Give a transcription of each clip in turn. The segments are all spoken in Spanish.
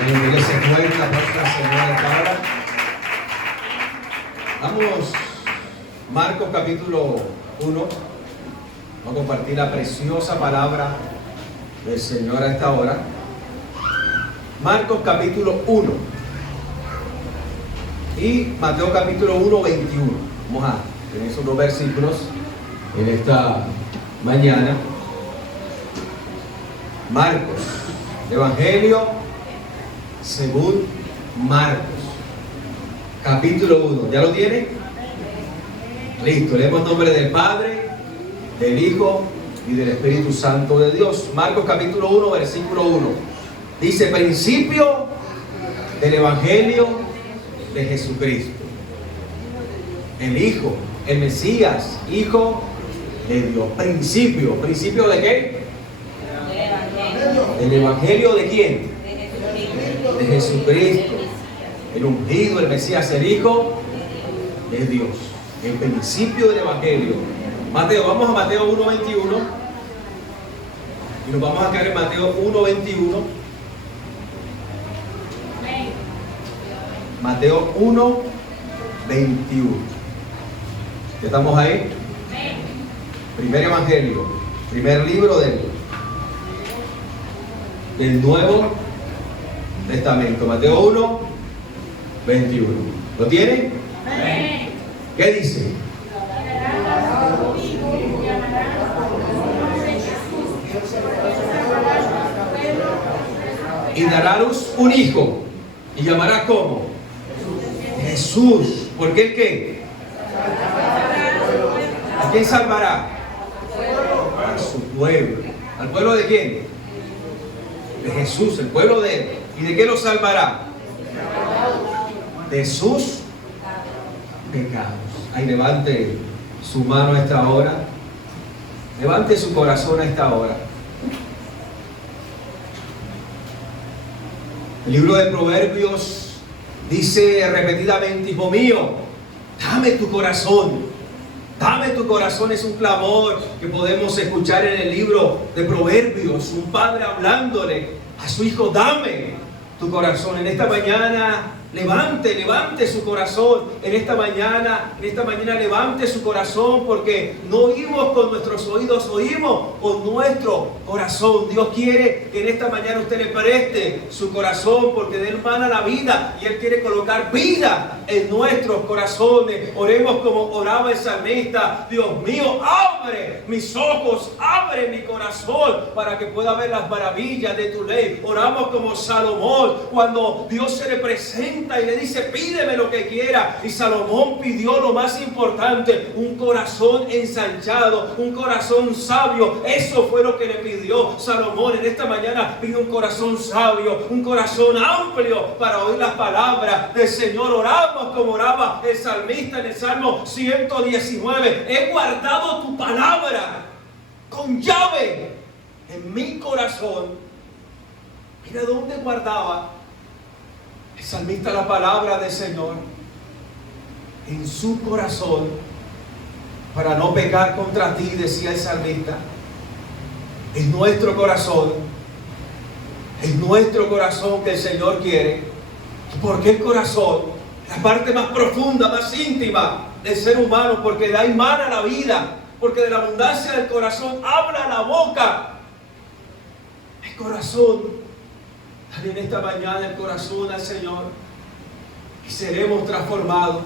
Amén. Dile se cuenta a nuestra Señora Palabra. Vamos, Marcos capítulo 1. Vamos a compartir la preciosa palabra del Señor a esta hora. Marcos capítulo 1 y Mateo capítulo 1, 21. Vamos a tener esos dos versículos en esta mañana. Marcos, Evangelio según Marcos, capítulo 1. ¿Ya lo tiene? Listo, leemos el nombre del Padre, del Hijo y del Espíritu Santo de Dios. Marcos capítulo 1, versículo 1. Dice: principio del Evangelio de Jesucristo, el Hijo, el Mesías, Hijo de Dios. Principio. ¿Principio de qué? ¿El Evangelio de quién? De Jesucristo, el ungido, el Mesías, el Hijo de Dios. El principio del Evangelio. Mateo, vamos a Mateo 1:21 y nos vamos a quedar en Mateo 1:21. Mateo 1:21. ¿Ya estamos ahí? Primer Evangelio, primer libro del Nuevo Testamento. Mateo 1:21. ¿Lo tiene? ¿Qué dice? Y dará a luz un hijo, y llamará ¿cómo? Jesús. ¿Por qué qué? ¿A quién salvará? A su pueblo. ¿Al pueblo de quién? De Jesús, el pueblo de él. ¿Y de qué lo salvará? De sus pecados. Ahí levante su mano a esta hora. Levante su corazón a esta hora. El libro de Proverbios dice repetidamente: hijo mío, dame tu corazón. Dame tu corazón. Es un clamor que podemos escuchar en el libro de Proverbios. Un padre hablándole a su hijo: dame tu corazón. En esta mañana levante su corazón. En esta mañana levante su corazón, porque no oímos con nuestros oídos, oímos con nuestro corazón. Dios quiere que en esta mañana usted le preste su corazón, porque de él mana la vida y él quiere colocar vida en nuestros corazones. Oremos como oraba el salmista: Dios mío, abre mis ojos, abre mi corazón para que pueda ver las maravillas de tu ley. Oramos como Salomón, cuando Dios se le presenta y le dice: pídeme lo que quiera. Y Salomón pidió lo más importante: un corazón ensanchado, un corazón sabio. Eso fue lo que le pidió Salomón. En esta mañana pide un corazón sabio, un corazón amplio para oír las palabras del Señor. Oramos como oraba el salmista en el Salmo 119: he guardado tu palabra con llave en mi corazón. Mira dónde guardaba el salmista la palabra del Señor: en su corazón, para no pecar contra ti, decía el salmista. Es nuestro corazón que el Señor quiere. Porque el corazón, la parte más profunda, más íntima del ser humano, porque de ahí mana la vida, porque de la abundancia del corazón habla la boca. El corazón. Dale en esta mañana el corazón al Señor y seremos transformados.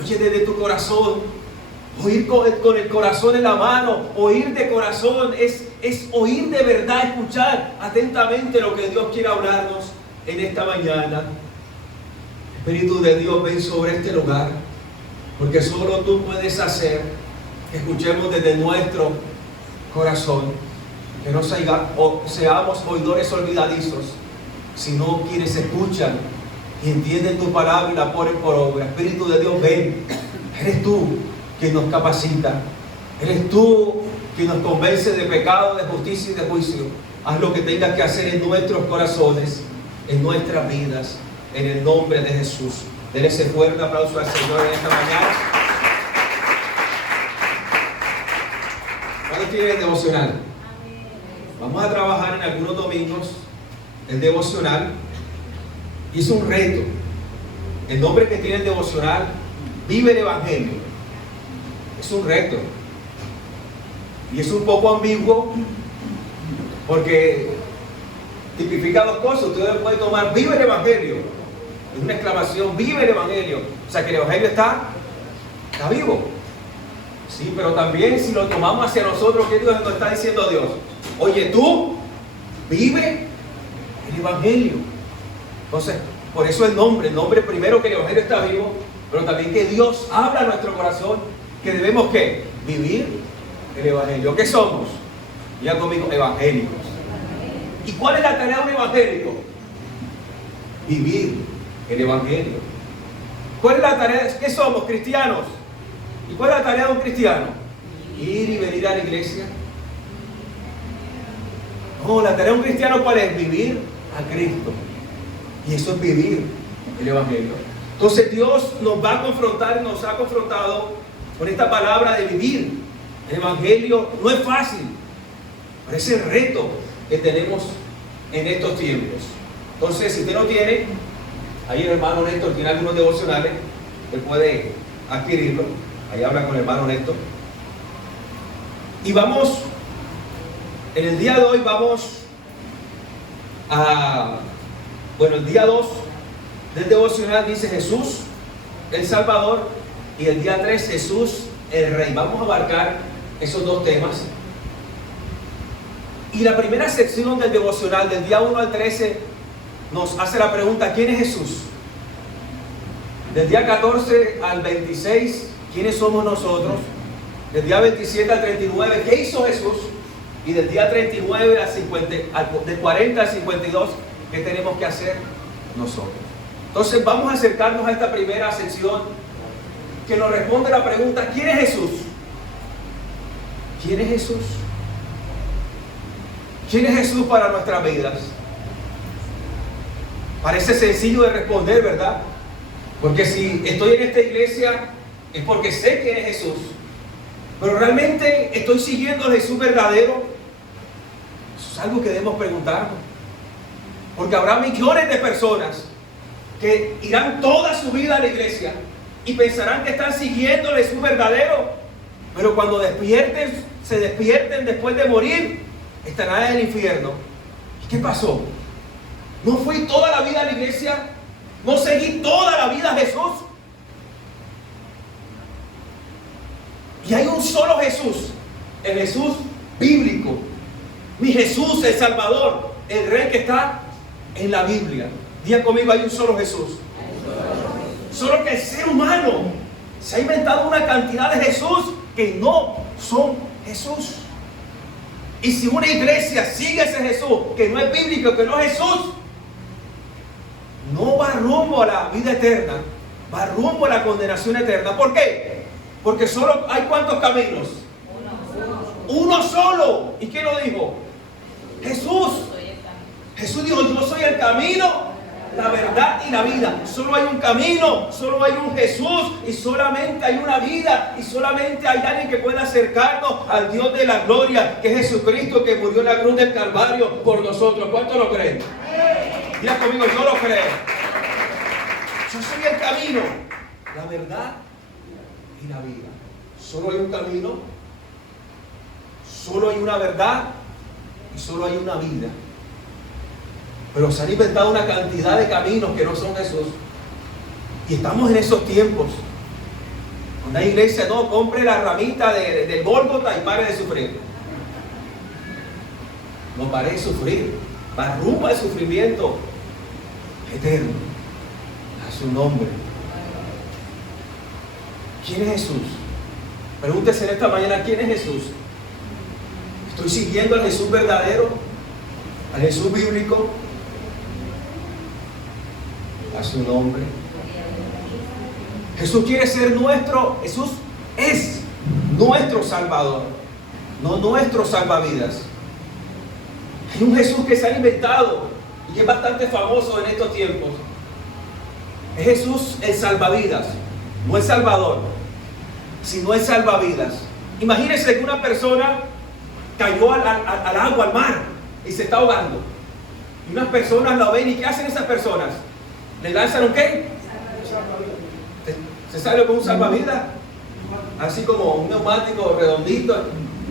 Oye, desde tu corazón, oír con el corazón en la mano, oír de corazón es oír de verdad, escuchar atentamente lo que Dios quiere hablarnos en esta mañana. Espíritu de Dios, ven sobre este lugar, porque solo tú puedes hacer que escuchemos desde nuestro corazón, que no seamos oidores olvidadizos, sino quienes escuchan y entienden tu palabra y la ponen por obra. Espíritu de Dios, ven. Eres tú quien nos capacita. Eres tú quien nos convence de pecado, de justicia y de juicio. Haz lo que tengas que hacer en nuestros corazones, en nuestras vidas, en el nombre de Jesús. Denle ese fuerte aplauso al Señor en esta mañana. ¿Cuándo tiene el devocional? Vamos a trabajar en algunos domingos el devocional. Y es un reto. El nombre que tiene el devocional, vive el Evangelio. Es un reto. Y es un poco ambiguo porque tipifica dos cosas. Usted puede tomar, vive el Evangelio. Es una exclamación, vive el Evangelio. O sea que el Evangelio está vivo. Sí, pero también si lo tomamos hacia nosotros, ¿qué Dios nos está diciendo Dios? Oye, tú vive el Evangelio. Entonces, por eso el nombre primero, que el Evangelio está vivo, pero también que Dios habla a nuestro corazón, que debemos ¿qué? Vivir el Evangelio. ¿Qué somos? Ya conmigo, evangélicos. ¿Y cuál es la tarea de un evangélico? Vivir el Evangelio. ¿Cuál es la tarea? ¿Qué somos? Cristianos. ¿Y cuál es la tarea de un cristiano? Ir y venir a la iglesia. No, la tarea de un cristiano, ¿cuál es? Vivir a Cristo. Y eso es vivir el Evangelio. Entonces Dios nos va a confrontar, nos ha confrontado con esta palabra de vivir el Evangelio. No es fácil, pero es el reto que tenemos en estos tiempos. Entonces, si usted no tiene, ahí el hermano Néstor tiene algunos devocionales, usted puede adquirirlo. Ahí habla con el hermano Néstor. Y vamos, en el día de hoy vamos a, el día 2 del devocional dice Jesús, el Salvador, y el día 3, Jesús, el Rey. Vamos a abarcar esos dos temas. Y la primera sección del devocional, del día 1 al 13, nos hace la pregunta, ¿quién es Jesús? Del día 14 al 26, ¿quiénes somos nosotros? Del día 27 al 39, ¿qué hizo Jesús? Y del día 39 al 50, del 40 al 52, ¿qué tenemos que hacer nosotros? Entonces vamos a acercarnos a esta primera sección que nos responde la pregunta, ¿quién es Jesús? ¿Quién es Jesús? ¿Quién es Jesús para nuestras vidas? Parece sencillo de responder, ¿verdad? Porque si estoy en esta iglesia es porque sé quién es Jesús. Pero realmente estoy siguiendo al Jesús verdadero. Eso es algo que debemos preguntarnos. Porque habrá millones de personas que irán toda su vida a la iglesia y pensarán que están siguiendo al Jesús verdadero. Pero cuando se despierten después de morir, estarán en el infierno. ¿Y qué pasó? ¿No fui toda la vida a la iglesia? ¿No seguí toda la vida a Jesús? Y hay un solo Jesús, el Jesús bíblico. Mi Jesús, el Salvador, el Rey que está en la Biblia. Diga conmigo, hay un solo Jesús. Solo que el ser humano se ha inventado una cantidad de Jesús que no son Jesús. Y si una iglesia sigue ese Jesús, que no es bíblico, que no es Jesús, no va rumbo a la vida eterna, va rumbo a la condenación eterna. ¿Por qué? Porque solo hay ¿cuántos caminos? Uno solo. ¿Y quién lo dijo? Jesús. Jesús dijo, yo soy el camino, la verdad y la vida. Solo hay un camino, solo hay un Jesús y solamente hay una vida y solamente hay alguien que pueda acercarnos al Dios de la gloria, que es Jesucristo, que murió en la cruz del Calvario por nosotros. ¿Cuántos lo creen? Diga conmigo, yo lo creo. Yo soy el camino, la verdad y la vida. Solo hay un camino, solo hay una verdad y solo hay una vida. Pero se han inventado una cantidad de caminos que no son Jesús. Y estamos en esos tiempos. Una iglesia, no, compre la ramita del Gólgota y pare de sufrir. No pare de sufrir. Va rumbo al sufrimiento eterno. A su nombre. ¿Quién es Jesús? Pregúntese en esta mañana, ¿quién es Jesús? ¿Estoy siguiendo al Jesús verdadero? ¿Al Jesús bíblico? A su nombre. Jesús quiere ser nuestro, Jesús es nuestro Salvador, no nuestro salvavidas. Hay un Jesús que se ha inventado y que es bastante famoso en estos tiempos. Es Jesús el salvavidas, no el Salvador, sino el salvavidas. Imagínense que una persona cayó al agua, al mar, y se está ahogando. Y unas personas la ven, ¿y qué hacen esas personas? ¿Le lanzan un qué? ¿Se sale con un salvavidas? Así como un neumático redondito.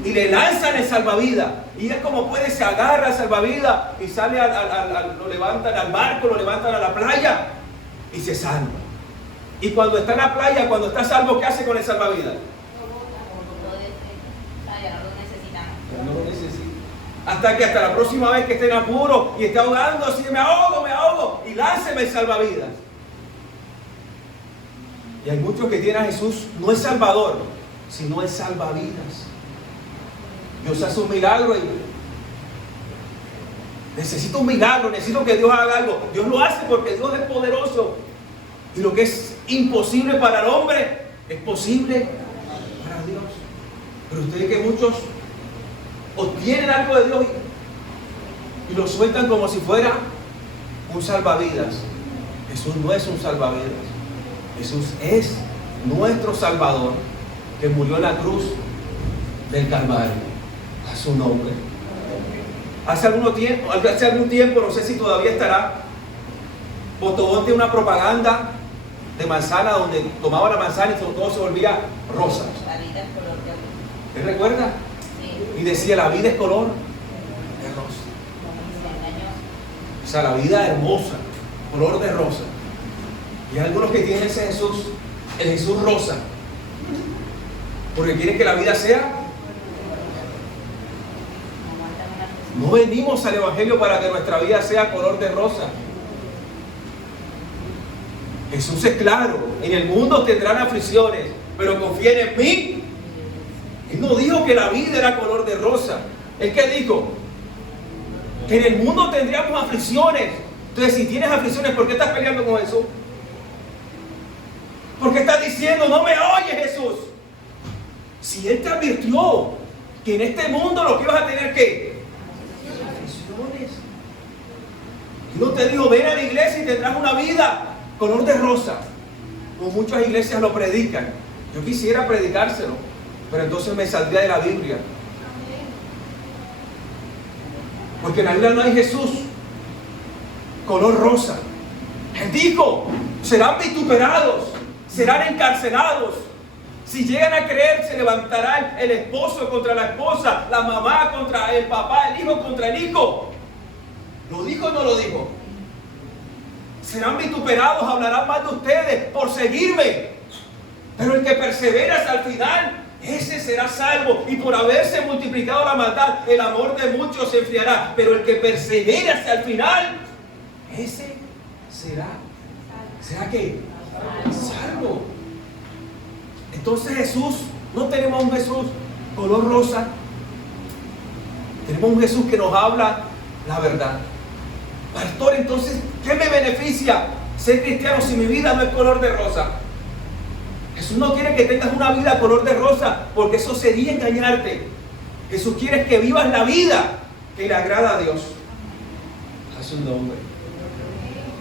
Y le lanzan el salvavidas. Y él como puede se agarra al salvavidas y sale, lo levantan al barco, lo levantan a la playa y se salva. Y cuando está en la playa, cuando está salvo, ¿qué hace con el salvavidas? No lo necesita. Hasta que hasta la próxima vez que esté en apuro y esté ahogando, así me ahogo, y lánceme el salvavidas. Y hay muchos que tienen a Jesús, no es Salvador, sino es salvavidas. Dios hace un milagro y necesito un milagro, necesito que Dios haga algo. Dios lo hace porque Dios es poderoso. Y lo que es imposible para el hombre es posible para Dios. Pero ustedes que muchos obtienen algo de Dios y lo sueltan como si fuera un salvavidas. Jesús no es un salvavidas. Jesús es nuestro Salvador que murió en la cruz del Calvario. A su nombre. Hace algún tiempo, no sé si todavía estará, Botobón tiene una propaganda de manzana donde tomaba la manzana y todo se volvía rosa. La vida es color de rosa. ¿Te recuerda? Sí. Y decía, la vida es color de rosa. O sea, la vida hermosa, color de rosa. Y hay algunos que tienen ese Jesús, el Jesús rosa, porque quieren que la vida sea. No venimos al Evangelio para que nuestra vida sea color de rosa. Jesús es claro, en el mundo tendrán aflicciones, pero confíen en mí. Él no dijo que la vida era color de rosa. ¿Él qué dijo? Que en el mundo tendríamos aflicciones. Entonces, si tienes aflicciones, ¿por qué estás peleando con Jesús? ¿Por qué estás diciendo, no me oyes, Jesús? Si Él te advirtió que en este mundo lo que ibas a tener que aflicciones. Y no te dijo, ven a la iglesia y tendrás una vida color de rosa, como muchas iglesias lo predican. Yo quisiera predicárselo, pero entonces me saldría de la Biblia. Porque en la Biblia no hay Jesús color rosa. Él dijo, serán vituperados, serán encarcelados. Si llegan a creer, se levantará el esposo contra la esposa, la mamá contra el papá, el hijo contra el hijo. ¿Lo dijo o no lo dijo? Serán vituperados, hablarán mal de ustedes por seguirme. Pero el que persevera hasta el final, ese será salvo. Y por haberse multiplicado la maldad, el amor de muchos se enfriará. Pero el que persevera hasta el final, ese ¿será qué? Salvo. Entonces Jesús, no tenemos un Jesús color rosa. Tenemos un Jesús que nos habla la verdad. Pastor, entonces, ¿qué me beneficia ser cristiano si mi vida no es color de rosa? Jesús no quiere que tengas una vida color de rosa, porque eso sería engañarte. Jesús quiere que vivas la vida que le agrada a Dios. A su nombre.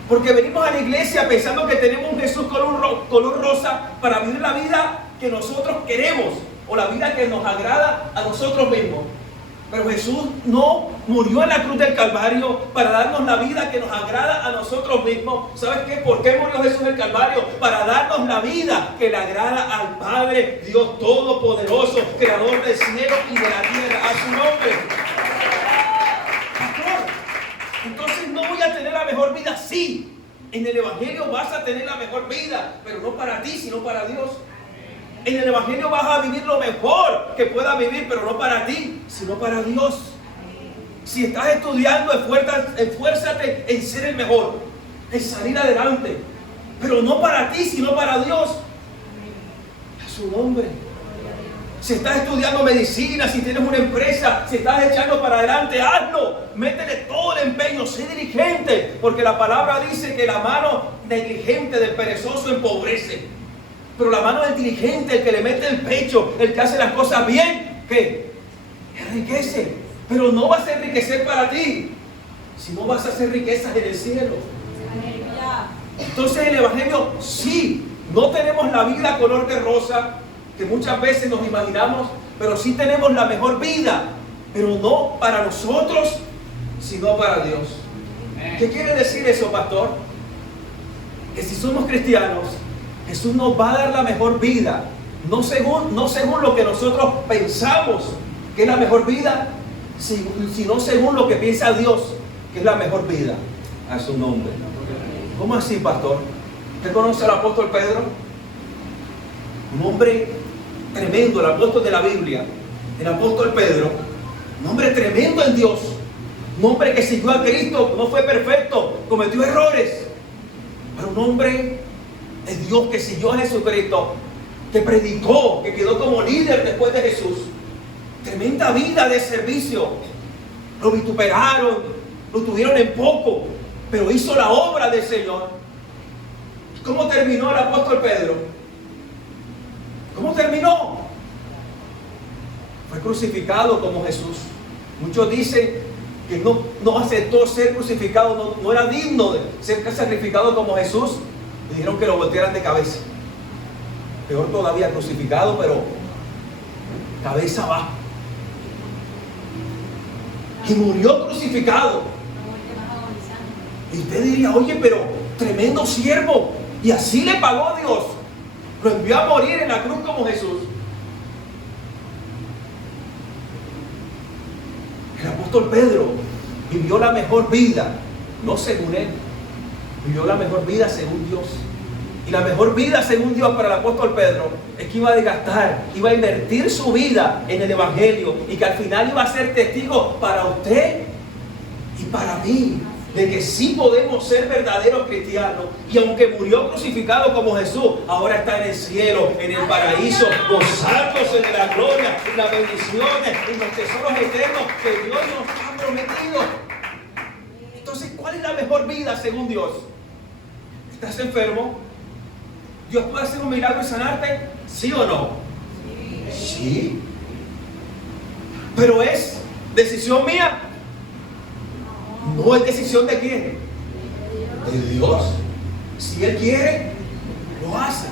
Porque venimos a la iglesia pensando que tenemos un Jesús color rosa para vivir la vida que nosotros queremos o la vida que nos agrada a nosotros mismos. Pero Jesús no murió en la cruz del Calvario para darnos la vida que nos agrada a nosotros mismos. ¿Sabes qué? ¿Por qué murió Jesús en el Calvario? Para darnos la vida que le agrada al Padre, Dios Todopoderoso, Creador del cielo y de la tierra. A su nombre. Pastor, entonces no voy a tener la mejor vida. Sí, en el Evangelio vas a tener la mejor vida, pero no para ti, sino para Dios. En el Evangelio vas a vivir lo mejor que puedas vivir, pero no para ti, sino para Dios. Si estás estudiando, esfuérzate en ser el mejor, en salir adelante, pero no para ti, sino para Dios. A su nombre. Si estás estudiando medicina, si tienes una empresa, si estás echando para adelante, hazlo. Métele todo el empeño, sé diligente, porque la palabra dice que la mano negligente del perezoso empobrece. Pero la mano del diligente, el que le mete el pecho, el que hace las cosas bien, ¿qué? Enriquece. Pero no vas a enriquecer para ti, sino vas a hacer riquezas en el cielo. Entonces en el Evangelio sí, no tenemos la vida color de rosa que muchas veces nos imaginamos, pero sí tenemos la mejor vida, pero no para nosotros, sino para Dios. ¿Qué quiere decir eso, pastor? que si somos cristianos, Jesús nos va a dar la mejor vida, no según lo que nosotros pensamos que es la mejor vida, sino según lo que piensa Dios que es la mejor vida. A su nombre. ¿Cómo así, pastor? ¿Usted conoce al apóstol Pedro? Un hombre tremendo, el apóstol de la Biblia, el apóstol Pedro, un hombre tremendo en Dios, un hombre que siguió a Cristo, no fue perfecto, cometió errores, pero un hombre de Dios que siguió a Jesucristo, que predicó, que quedó como líder después de Jesús. Tremenda vida de servicio. Lo vituperaron, lo tuvieron en poco, pero hizo la obra del Señor. ¿Cómo terminó el apóstol Pedro? ¿Cómo terminó? Fue crucificado como Jesús. Muchos dicen que no aceptó ser crucificado, no era digno de ser sacrificado como Jesús. Le dijeron que lo voltearan de cabeza. Peor todavía, crucificado, pero cabeza abajo. Y murió crucificado. Y usted diría, oye, pero tremendo siervo. Y así le pagó Dios. Lo envió a morir en la cruz como Jesús. El apóstol Pedro vivió la mejor vida, no según él. Vivió la mejor vida según Dios. Y la mejor vida según Dios para el apóstol Pedro es que iba a desgastar, iba a invertir su vida en el Evangelio y que al final iba a ser testigo para usted y para mí de que sí podemos ser verdaderos cristianos. Y aunque murió crucificado como Jesús, ahora está en el cielo, en el paraíso, gozándose de la gloria, en las bendiciones, en los tesoros eternos que Dios nos ha prometido. Entonces, ¿cuál es la mejor vida según Dios? ¿Estás enfermo? ¿Dios puede hacer un milagro y sanarte? ¿Sí o no? Sí. ¿Pero es decisión mía? No, es decisión de quién. De Dios. Si Él quiere, lo hace.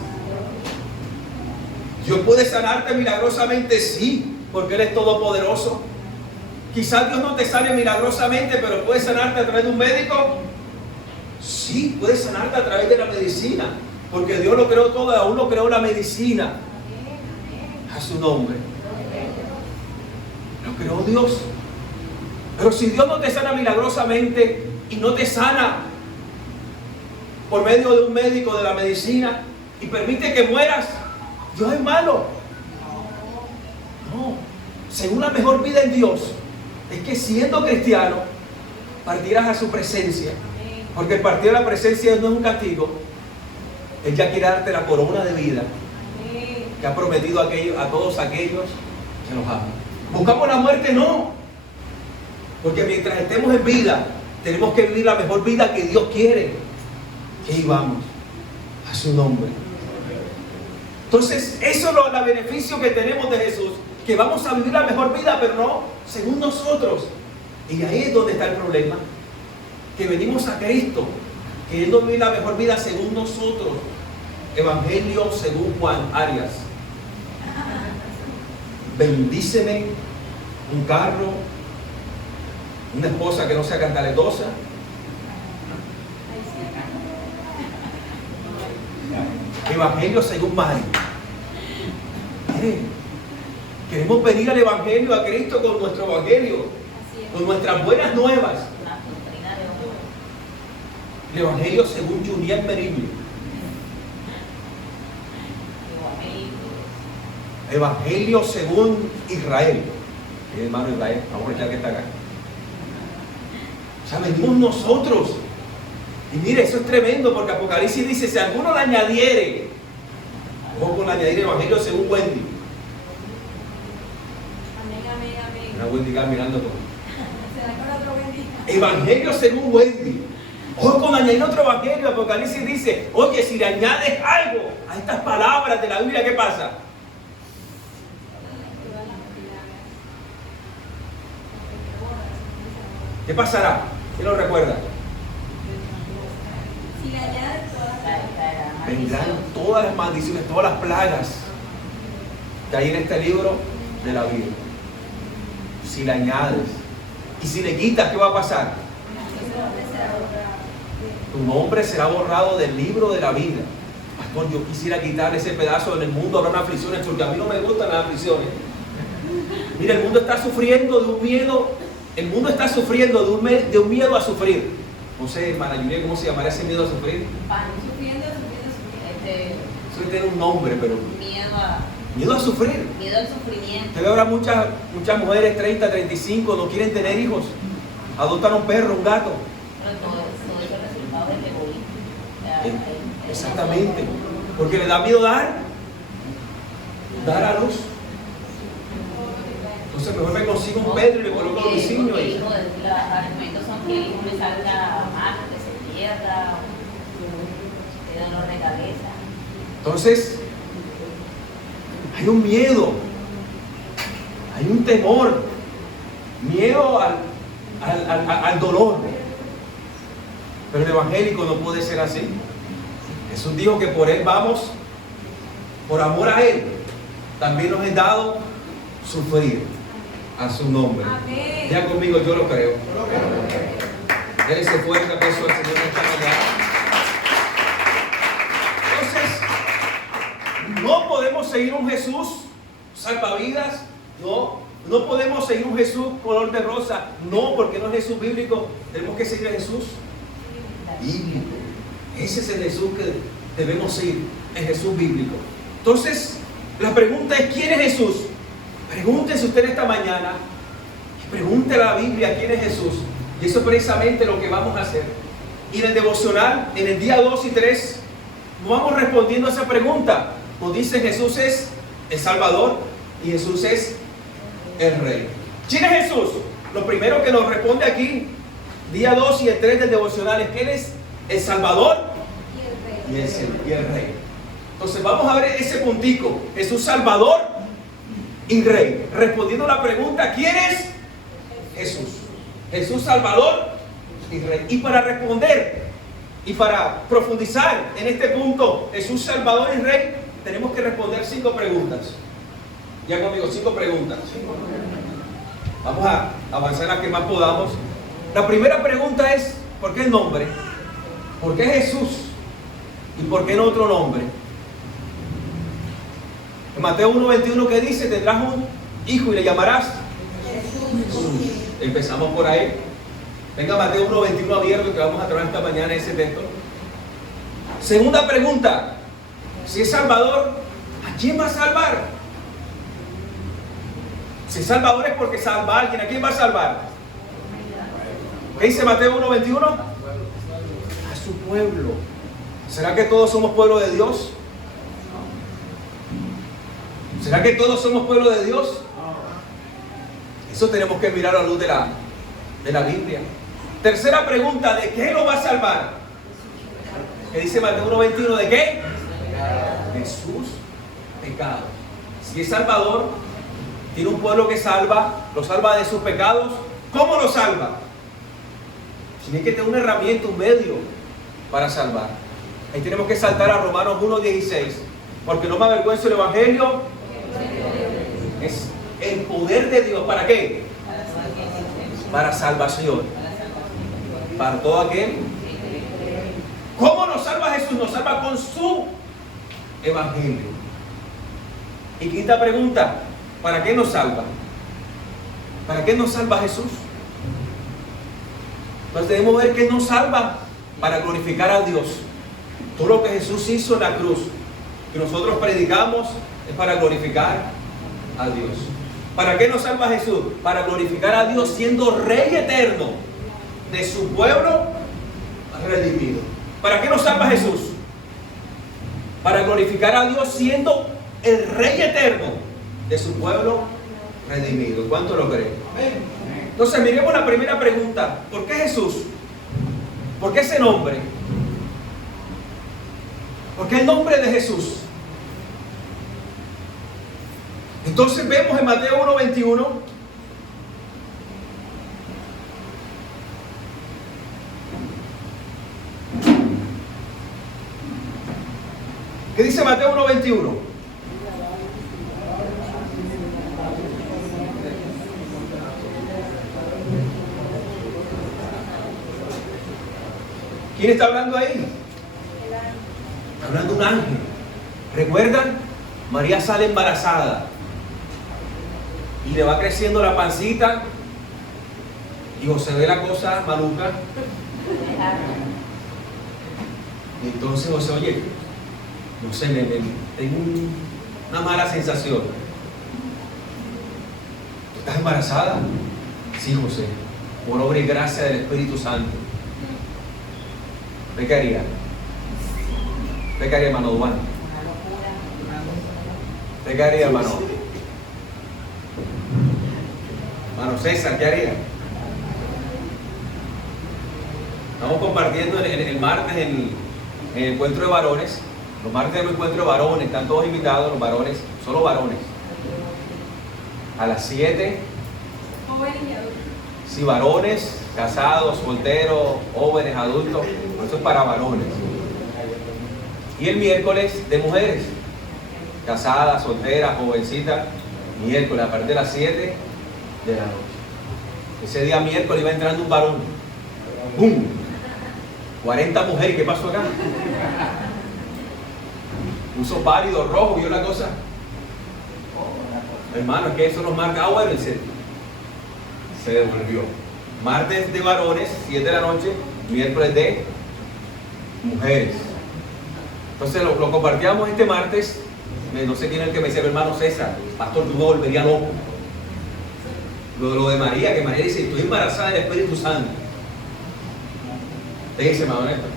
¿Dios puede sanarte milagrosamente? Sí, porque Él es todopoderoso. Quizás Dios no te sane milagrosamente, pero puede sanarte a través de un médico. Sí, puede sanarte a través de la medicina, porque Dios lo creó todo, aún lo creó la medicina. A su nombre. Lo creó Dios. Pero si Dios no te sana milagrosamente y no te sana por medio de un médico de la medicina y permite que mueras, Dios es malo. No. Según la mejor vida en Dios es que siendo cristiano partieras a su presencia, porque el partir a la presencia no es un castigo. Él ya quiere darte la corona de vida que ha prometido a todos aquellos que nos aman. ¿Buscamos la muerte? No. Porque mientras estemos en vida, tenemos que vivir la mejor vida que Dios quiere. Que ahí vamos. A su nombre. Entonces, eso es el beneficio que tenemos de Jesús. Que vamos a vivir la mejor vida, pero no según nosotros. Y ahí es donde está el problema. Que venimos a Cristo queriendo vivir la mejor vida según nosotros. Evangelio según Juan Arias. Bendíceme un carro, una esposa que no sea cantaletosa. Evangelio según Mario. Queremos venir al Evangelio, a Cristo con nuestro Evangelio, con nuestras buenas nuevas. El Evangelio según Julián Merino. Evangelio según Israel. El hermano Israel, vamos a echar que está acá. O sea, venimos nosotros. Y mire, eso es tremendo porque Apocalipsis dice, si alguno le añadiere, ojo con añadir Evangelio según Wendy. Amén. Una Wendy acá mirando todo. Evangelio según Wendy. Ojo con añadir otro evangelio. Apocalipsis dice, oye, si le añades algo a estas palabras de la Biblia, ¿qué pasa? ¿Qué pasará? ¿Quién lo recuerda? Si le añades todas Vendrán todas las maldiciones, todas las plagas que hay en este libro de la Biblia. Si le añades. Y si le quitas, ¿qué va a pasar? Tu nombre será borrado del libro de la vida. Pastor, yo quisiera quitar ese pedazo. En el mundo habrá aflicciones, porque a mí no me gustan las aflicciones. Mira, el mundo está sufriendo de un miedo. El mundo está sufriendo de un miedo a sufrir. No sé, hermana Julia, ¿cómo se llamará ese miedo a sufrir? Sufriendo. Eso tiene un nombre, pero... Miedo a sufrir. Miedo al sufrimiento. Usted ve ahora muchas mujeres 30, 35, no quieren tener hijos. Adoptan un perro, un gato. Pero todo eso es resultado del egoísmo. Exactamente. Porque le da miedo dar a luz. Entonces mejor me consigo un Pedro y le coloco a mis niños ahí. Los argumentos son que el hijo me salga mal, que se pierda, que da dolor de cabeza. Entonces, hay un miedo, hay un temor, miedo al dolor. Pero el evangélico no puede ser así. Jesús dijo que por Él vamos, por amor a Él, también nos es dado sufrir a su nombre. Amén. Ya conmigo, yo lo creo. Déle ese fuerte aplauso al Señor esta mañana. Entonces, no podemos seguir un Jesús salvavidas, no podemos seguir un Jesús color de rosa, no, porque no es Jesús bíblico. Tenemos que seguir a Jesús bíblico. Ese es el Jesús que debemos seguir, el Jesús bíblico. Entonces, la pregunta es: ¿quién es Jesús? Pregúntese usted esta mañana y pregúntele a la Biblia quién es Jesús. Y eso es precisamente lo que vamos a hacer. Y en el devocional, en el día 2 y 3, nos vamos respondiendo a esa pregunta. Nos dice: Jesús es el Salvador y Jesús es el Rey. ¿Quién es Jesús? Lo primero que nos responde aquí, día 2 y el 3 del devocional, es que Él es el Salvador y el Rey. Entonces vamos a ver ese puntico: Jesús Salvador y Rey. Respondiendo a la pregunta: ¿quién es Jesús? Jesús Salvador y Rey. Y para responder y para profundizar en este punto, Jesús Salvador y Rey, tenemos que responder 5 preguntas. Ya conmigo, 5 preguntas. Vamos a avanzar a que más podamos. La primera pregunta es: ¿por qué el nombre? ¿Por qué Jesús? ¿Y por qué no otro nombre? En Mateo 1:21, ¿qué dice? Tendrás un hijo y le llamarás Jesús. Empezamos por ahí. Venga, Mateo 1:21 abierto, que vamos a traer esta mañana ese texto. Segunda pregunta: si es Salvador, ¿a quién va a salvar? Si es Salvador es porque salva a alguien. ¿A quién va a salvar? ¿Qué dice Mateo 1:21? A su pueblo. ¿Será que todos somos pueblo de Dios? ¿Será que todos somos pueblo de Dios? Eso tenemos que mirar a la luz de la Biblia. Tercera pregunta: ¿de qué lo va a salvar? ¿Qué dice Mateo 1:21? ¿De qué? De sus pecados. Si es Salvador, tiene un pueblo que lo salva de sus pecados. ¿Cómo lo salva? Tiene que tener una herramienta, un medio para salvar. Ahí tenemos que saltar a Romanos 1:16. Porque no me avergüenzo del Evangelio. Es el poder de Dios. ¿Para qué? Para salvación. Para todo aquel. ¿Cómo nos salva Jesús? Nos salva con su Evangelio. Y quinta pregunta: ¿para qué nos salva? ¿Para qué nos salva Jesús? Entonces debemos ver que nos salva para glorificar a Dios. Todo lo que Jesús hizo en la cruz, que nosotros predicamos, es para glorificar a Dios. ¿Para qué nos salva Jesús? Para glorificar a Dios, siendo Rey eterno de su pueblo redimido. ¿Para qué nos salva Jesús? Para glorificar a Dios, siendo el Rey eterno de su pueblo redimido. ¿Cuánto lo creen? Entonces miremos la primera pregunta: ¿por qué Jesús? ¿Por qué ese nombre? ¿Por qué el nombre de Jesús? Entonces vemos en Mateo 1:21 ¿qué dice Mateo 1:21? ¿Quién está hablando ahí? Está hablando un ángel. ¿Recuerdan? María sale embarazada y le va creciendo la pancita y José ve la cosa maluca. Y entonces José, oye, no sé, tengo una mala sensación. ¿Tú estás embarazada? Sí, José, por obra y gracia del Espíritu Santo. ¿Qué haría? ¿Qué haría, hermano Duane? ¿Qué haría, hermano? Hermano César, ¿qué haría? Estamos compartiendo el martes en el encuentro de varones. Los martes del encuentro de varones, están todos invitados, los varones, solo varones. A las 7. Jóvenes y adultos. Sí, varones, casados, solteros, jóvenes, adultos. Eso es para varones. Y el miércoles de mujeres. Casadas, solteras, jovencitas. Miércoles a partir de las 7 de la noche. Ese día miércoles iba entrando un varón. ¡Bum! 40 mujeres. ¿Qué pasó acá? Puso pálido, rojo, vio la cosa. Hermano, es que eso nos marca. Bueno, se devolvió. Martes de varones, 7 de la noche. Miércoles de mujeres. Entonces lo compartíamos este martes. No sé quién es el que me decía, hermano César, pastor, tú me volverías loco. Lo de María, que María dice, estoy embarazada del Espíritu Santo. ¿Te dice, hermano Néstor?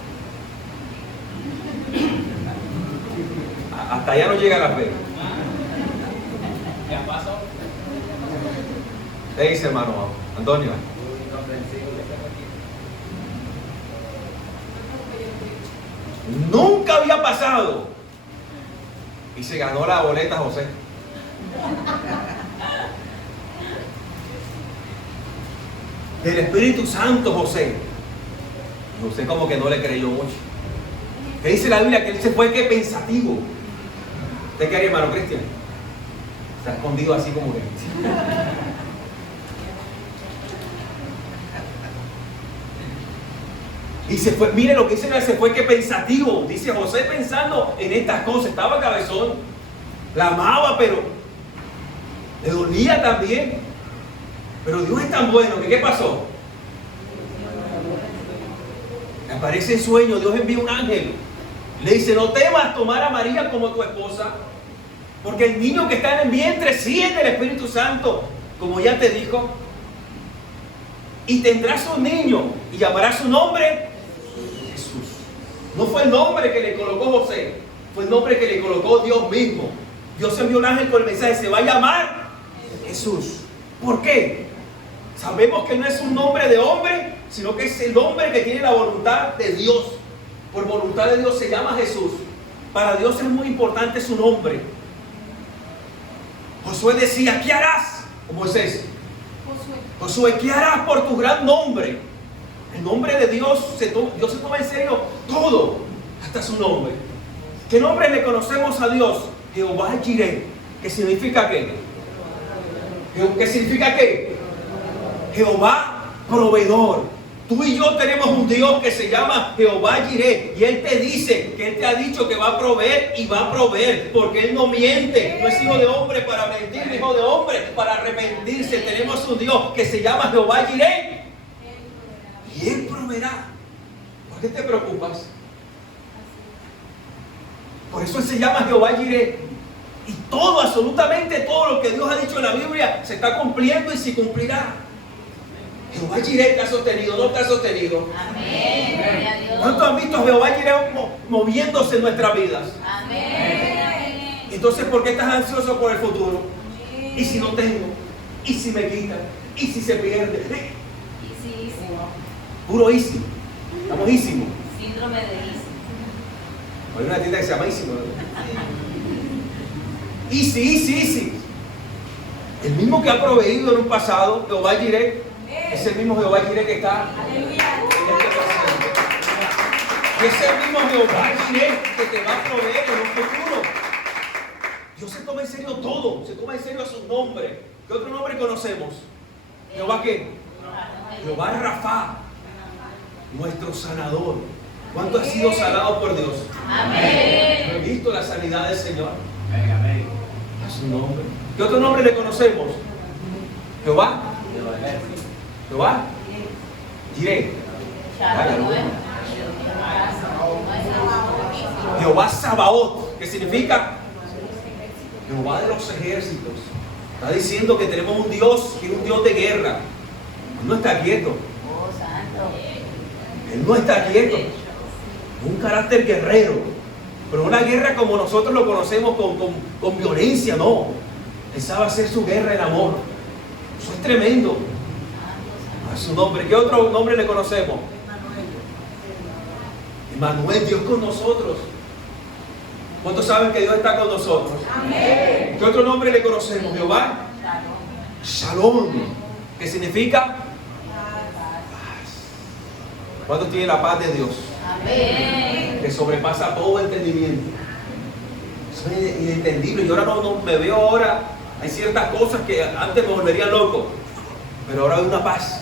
Hasta allá no llega la fe. ¿Qué pasó? ¿Te dice, hermano Antonio? Nunca había pasado. Y se ganó la boleta José. Del Espíritu Santo, José. José como que no le creyó mucho. ¿Qué dice la Biblia? Que él se fue que pensativo. ¿Usted qué haría, hermano Cristian? Está escondido así como que. Y se fue, mire lo que dice, se fue que pensativo. Dice José pensando en estas cosas. Estaba cabezón. La amaba, pero le dolía también. Pero Dios es tan bueno que ¿qué pasó? Le aparece en sueño, Dios envía un ángel. Le dice, no temas tomar a María como tu esposa, porque el niño que está en el vientre sí es del Espíritu Santo, como ya te dijo. Y tendrás un niño y llamarás su nombre Jesús. No fue el nombre que le colocó José, fue el nombre que le colocó Dios mismo. Dios envió un ángel con el mensaje, se va a llamar Jesús. ¿Por qué? Sabemos que no es un nombre de hombre, sino que es el nombre que tiene la voluntad de Dios. Por voluntad de Dios se llama Jesús. Para Dios es muy importante su nombre. Josué decía, ¿qué harás? ¿Cómo es eso? Josué, ¿qué harás por tu gran nombre? El nombre de Dios, Dios se toma en serio todo, hasta su nombre. ¿Qué nombre le conocemos a Dios? Jehová Jireh. ¿Qué significa qué? ¿Qué significa qué? Jehová proveedor. Tú y yo tenemos un Dios que se llama Jehová Jireh, y Él te dice que Él te ha dicho que va a proveer y va a proveer, porque Él no miente, no es hijo de hombre para mentir, ni hijo de hombre para arrepentirse. Tenemos un Dios que se llama Jehová Jireh y Él proveerá. ¿Por qué te preocupas? Por eso Él se llama Jehová Jireh. Y todo, absolutamente todo lo que Dios ha dicho en la Biblia se está cumpliendo y se cumplirá. Jehová Jireh te ha sostenido, no te ha sostenido. Amén. Gloria a Dios. ¿Cuántos han visto a Jehová Jireh moviéndose en nuestras vidas? Amén. Entonces, ¿por qué estás ansioso por el futuro? ¿Y si no tengo? ¿Y si me quitan? ¿Y si se pierde? Isísimo. Puro easy. Estamos easy. Síndrome de Easy. Hay una tienda que se llama Easy, ¿no? Easy. El mismo que ha proveído en un pasado, Jehová Jireh, es el mismo Jehová Jireh que está en este presente. Y es el mismo Jehová Jireh que te va a proveer en un futuro. Dios se toma en serio todo, se toma en serio a su nombre. ¿Qué otro nombre conocemos? ¿Jehová qué? Jehová Rafa, nuestro sanador. ¿Cuánto has sido sanado por Dios? Amén. He visto la sanidad del Señor. Amén. A su nombre. ¿Qué otro nombre le conocemos? Jehová. Jehová. Jireh. Jehová Sabaoth, que significa Jehová de los ejércitos. Está diciendo que tenemos un Dios que es un Dios de guerra. Él no está quieto. Oh, santo. Él no está quieto. Es un carácter guerrero. Pero una guerra como nosotros lo conocemos con violencia, no. Él sabe hacer su guerra en amor. Eso es tremendo. A su nombre. ¿Qué otro nombre le conocemos? Emmanuel, Dios con nosotros. ¿Cuántos saben que Dios está con nosotros? Amén. ¿Qué otro nombre le conocemos? Jehová. Shalom. ¿Qué significa? Paz. ¿Cuántos tienen la paz de Dios? Amén. Que sobrepasa todo entendimiento. Eso es inentendible. Yo ahora no me veo ahora. Hay ciertas cosas que antes me volverían loco. Pero ahora hay una paz.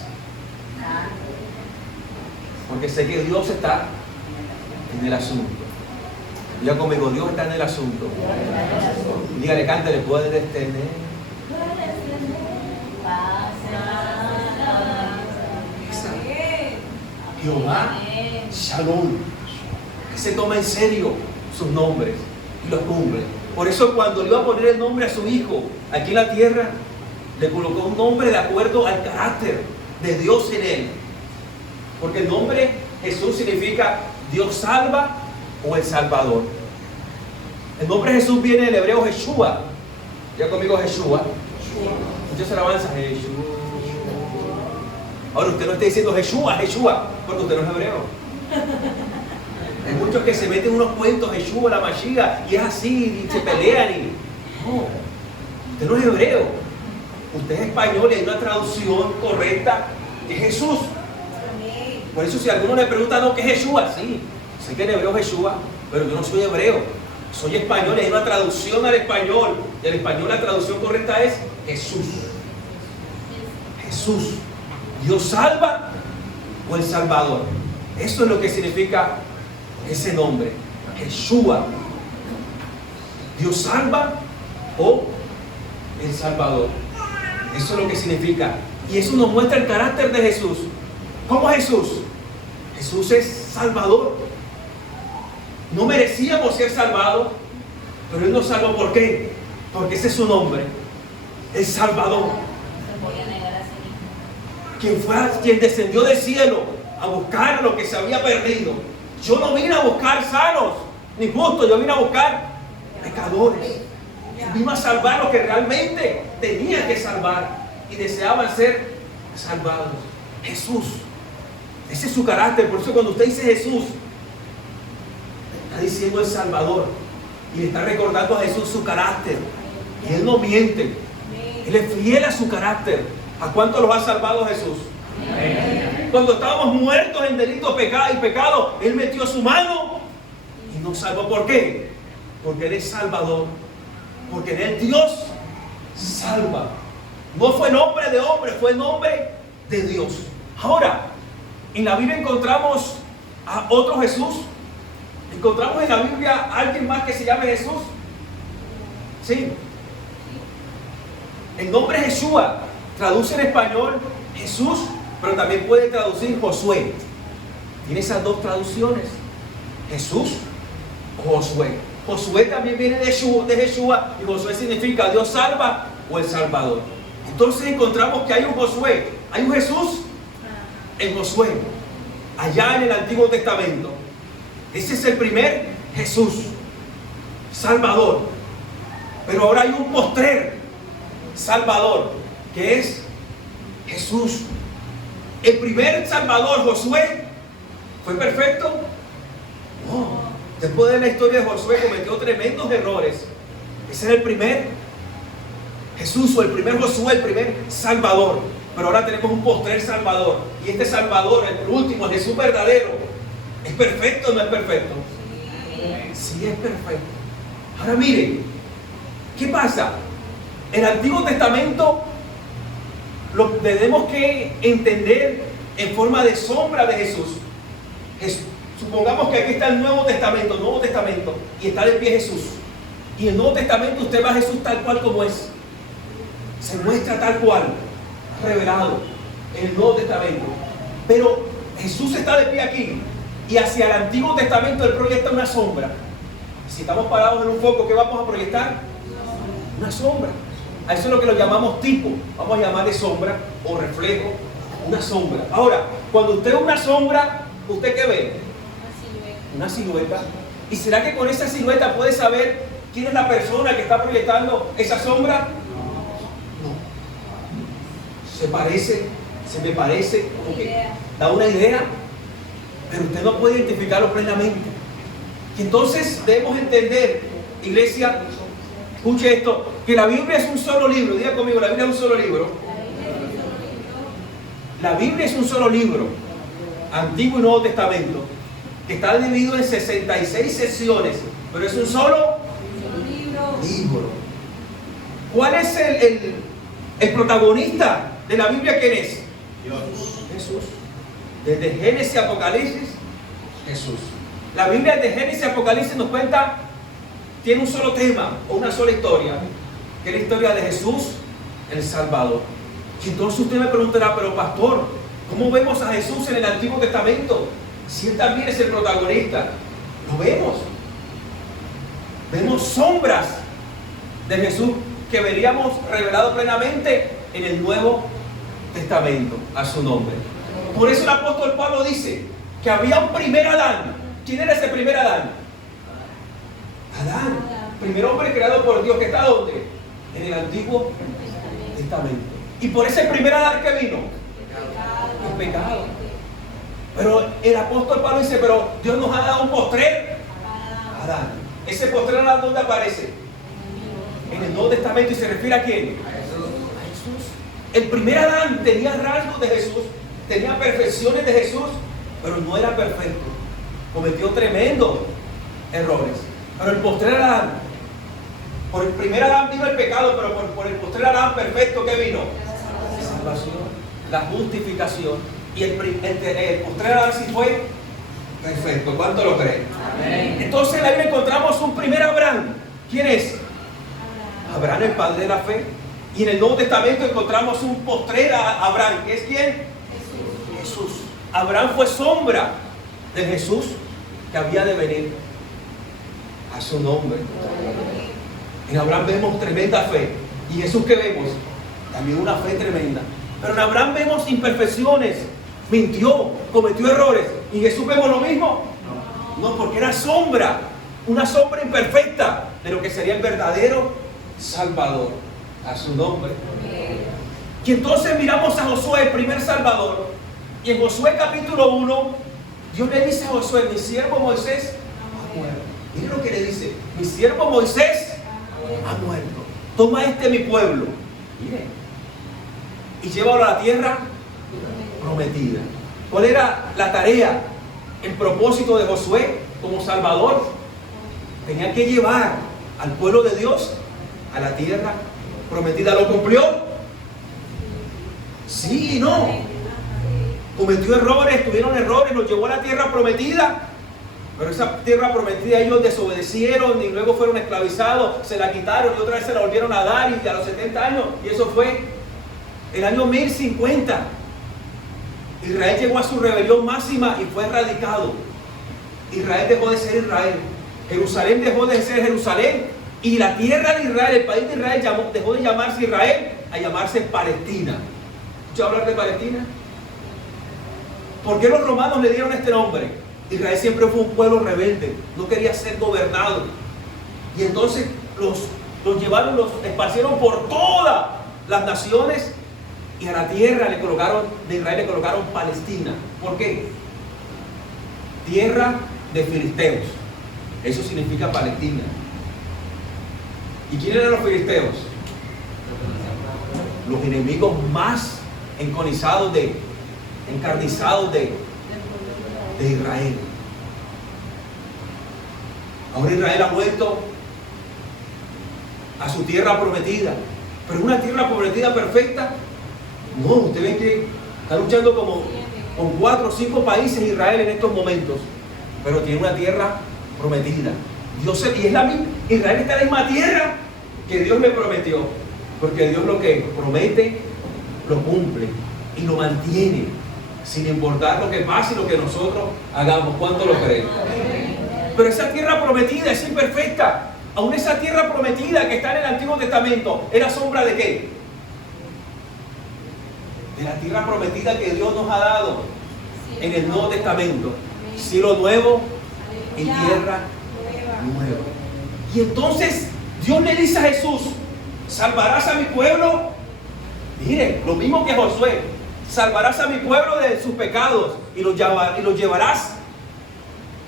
Porque sé que Dios está en el asunto. Diga conmigo, Dios está en el asunto. Dígale, cántale, puedes tener. Jehová Shalom. Que se toma en serio sus nombres y los cumple. Por eso cuando le iba a poner el nombre a su hijo aquí en la tierra, le colocó un nombre de acuerdo al carácter de Dios en él. Porque el nombre Jesús significa Dios salva o el Salvador. El nombre Jesús viene del hebreo Yeshua. Ya conmigo Yeshua. Muchas alabanzas, Yeshua. Ahora usted no está diciendo Yeshua, Yeshua, porque usted no es hebreo. Hay muchos que se meten unos cuentos, Yeshua, la Mashiach, y es así, y se pelean. No, usted no es hebreo. Usted es español y hay una traducción correcta que es Jesús. Por eso si alguno le pregunta, no, ¿qué es Yeshua? Sí, sé que en hebreo es Yeshua, pero yo no soy hebreo. Soy español y hay una traducción al español. Y al español la traducción correcta es Jesús. Jesús. Dios salva o el Salvador. Eso es lo que significa ese nombre. Yeshua. Dios salva o el Salvador. Eso es lo que significa. Y eso nos muestra el carácter de Jesús. ¿Cómo es Jesús? Jesús es Salvador. No merecíamos ser salvados, pero Él nos salvó. ¿Por qué? Porque ese es su nombre. El Salvador. Quien descendió del cielo a buscar lo que se había perdido. Yo no vine a buscar sanos ni justos, yo vine a buscar pecadores. Vino a salvar lo que realmente tenía que salvar y deseaban ser salvados. Jesús. Ese es su carácter. Por eso cuando usted dice Jesús, está diciendo el Salvador y le está recordando a Jesús su carácter. Y Él no miente. Él es fiel a su carácter. ¿A cuánto los ha salvado Jesús? Amén. Cuando estábamos muertos en delito y pecado, Él metió su mano y nos salvó. ¿Por qué? Porque Él es Salvador. Porque en Él Dios salva. No fue nombre de hombre, fue nombre de Dios. Ahora, en la Biblia encontramos a otro Jesús. ¿Encontramos en la Biblia a alguien más que se llame Jesús? Sí. El nombre Yeshua traduce en español Jesús, pero también puede traducir Josué. Tiene esas dos traducciones. Jesús o Josué. Josué también viene de Yeshua y Josué significa Dios salva o el Salvador. Entonces encontramos que hay un Josué, hay un Jesús en Josué, allá en el Antiguo Testamento. Ese es el primer Jesús, Salvador. Pero ahora hay un postrer Salvador, que es Jesús. El primer Salvador, Josué, ¿fue perfecto? No. Después de la historia de Josué cometió tremendos errores. Ese era el primer Jesús, o el primer Josué, el primer Salvador. Pero ahora tenemos un postrer Salvador. Y este Salvador, el último, el Jesús verdadero, ¿es perfecto o no es perfecto? Sí, es perfecto. Ahora miren, ¿qué pasa? El Antiguo Testamento lo tenemos que entender en forma de sombra de Jesús. Supongamos que aquí está el Nuevo Testamento, y está de pie Jesús. Y en el Nuevo Testamento usted va a Jesús tal cual como es. Se muestra tal cual, revelado en el Nuevo Testamento. Pero Jesús está de pie aquí, y hacia el Antiguo Testamento Él proyecta una sombra. Si estamos parados en un foco, ¿qué vamos a proyectar? Una sombra. A eso es lo que lo llamamos tipo. Vamos a llamarle sombra o reflejo, una sombra. Ahora, cuando usted ve una sombra, ¿usted qué ve? Una silueta. ¿Y será que con esa silueta puede saber quién es la persona que está proyectando esa sombra? No. Se me parece, porque da una idea, pero usted no puede identificarlo plenamente. Y entonces debemos entender, iglesia, escuche esto, que la Biblia es un solo libro. Diga conmigo, la Biblia es un solo libro. La Biblia es un solo libro, Antiguo y Nuevo Testamento, que está dividido en 66 secciones, pero es un solo libro. ¿Cuál es el protagonista de la Biblia? ¿Quién es? Dios. Jesús. Desde Génesis a Apocalipsis, Jesús. La Biblia de Génesis y Apocalipsis nos cuenta, tiene un solo tema o una sola historia, que es la historia de Jesús, el Salvador. Y entonces usted me preguntará, pero pastor, ¿cómo vemos a Jesús en el Antiguo Testamento? Si Él también es el protagonista. Lo vemos. Vemos sombras de Jesús que veríamos revelado plenamente en el Nuevo Testamento, a su nombre. Por eso el apóstol Pablo dice que había un primer Adán. ¿Quién era ese primer Adán? Adán, primer hombre creado por Dios, que está ¿dónde? En el Antiguo Testamento. Y por ese primer Adán que vino, el pecado. Pero el apóstol Pablo dice, pero Dios nos ha dado un postrer Adán. Ese postrer Adán, ¿dónde aparece? En el Nuevo Testamento. ¿Y se refiere a quién? A Jesús. El primer Adán tenía rasgos de Jesús, tenía perfecciones de Jesús, pero no era perfecto. Cometió tremendos errores. Pero el postrer Adán, por el primer Adán vino el pecado, pero por el postrer Adán perfecto, ¿qué vino? La salvación, la justificación. Y el postrer Adán sí fue perfecto. ¿Cuánto lo creen? Amén. Entonces en la Biblia encontramos un primer Abraham. ¿Quién es? Abraham, el padre de la fe. Y en el Nuevo Testamento encontramos un postrer Abraham. ¿Qué es quién? Jesús. Abraham fue sombra de Jesús que había de venir, a su nombre. En Abraham vemos tremenda fe. Y Jesús, que vemos también una fe tremenda. Pero en Abraham vemos imperfecciones. Mintió, cometió errores. ¿Y Jesús vemos lo mismo? No, porque era sombra, una sombra imperfecta de lo que sería el verdadero Salvador, a su nombre. Y entonces miramos a Josué, el primer Salvador. Y en Josué capítulo 1, Dios le dice a Josué: mi siervo Moisés ha muerto. Miren lo que le dice: mi siervo Moisés ha muerto. Toma mi pueblo, miren, y llévalo a la tierra prometida. ¿Cuál era la tarea, el propósito de Josué como Salvador? Tenía que llevar al pueblo de Dios a la tierra prometida. ¿Lo cumplió? Sí y no. Cometió errores, tuvieron errores, los llevó a la tierra prometida. Pero esa tierra prometida ellos desobedecieron y luego fueron esclavizados, se la quitaron y otra vez se la volvieron a dar, y a los 70 años, y eso fue el año 1050. Israel llegó a su rebelión máxima y fue erradicado. Israel dejó de ser Israel. Jerusalén dejó de ser Jerusalén. Y la tierra de Israel, el país de Israel, dejó de llamarse Israel a llamarse Palestina. ¿Escuchó hablar de Palestina? ¿Por qué los romanos le dieron este nombre? Israel siempre fue un pueblo rebelde, no quería ser gobernado. Y entonces los llevaron, los esparcieron por todas las naciones, y a la tierra de Israel le colocaron Palestina. ¿Por qué? Tierra de filisteos. Eso significa Palestina. ¿Y quiénes eran los filisteos? Los enemigos más encarnizados de Israel. Ahora Israel ha vuelto a su tierra prometida. Pero una tierra prometida perfecta, no. Usted ve que está luchando como con 4 o 5 países Israel en estos momentos. pero tiene una tierra prometida. Y es la misma, Israel está en la misma tierra que Dios le prometió, porque Dios lo que promete lo cumple y lo mantiene, sin importar lo que pase y lo que nosotros hagamos. ¿Cuánto lo creen? Pero esa tierra prometida es imperfecta. Aún esa tierra prometida que está en el Antiguo Testamento, ¿era sombra de qué? De la tierra prometida que Dios nos ha dado en el Nuevo Testamento. Cielo nuevo y tierra nueva. Y entonces Dios le dice a Jesús: ¿salvarás a mi pueblo? Mire, lo mismo que Josué. Salvarás a mi pueblo de sus pecados y los llevarás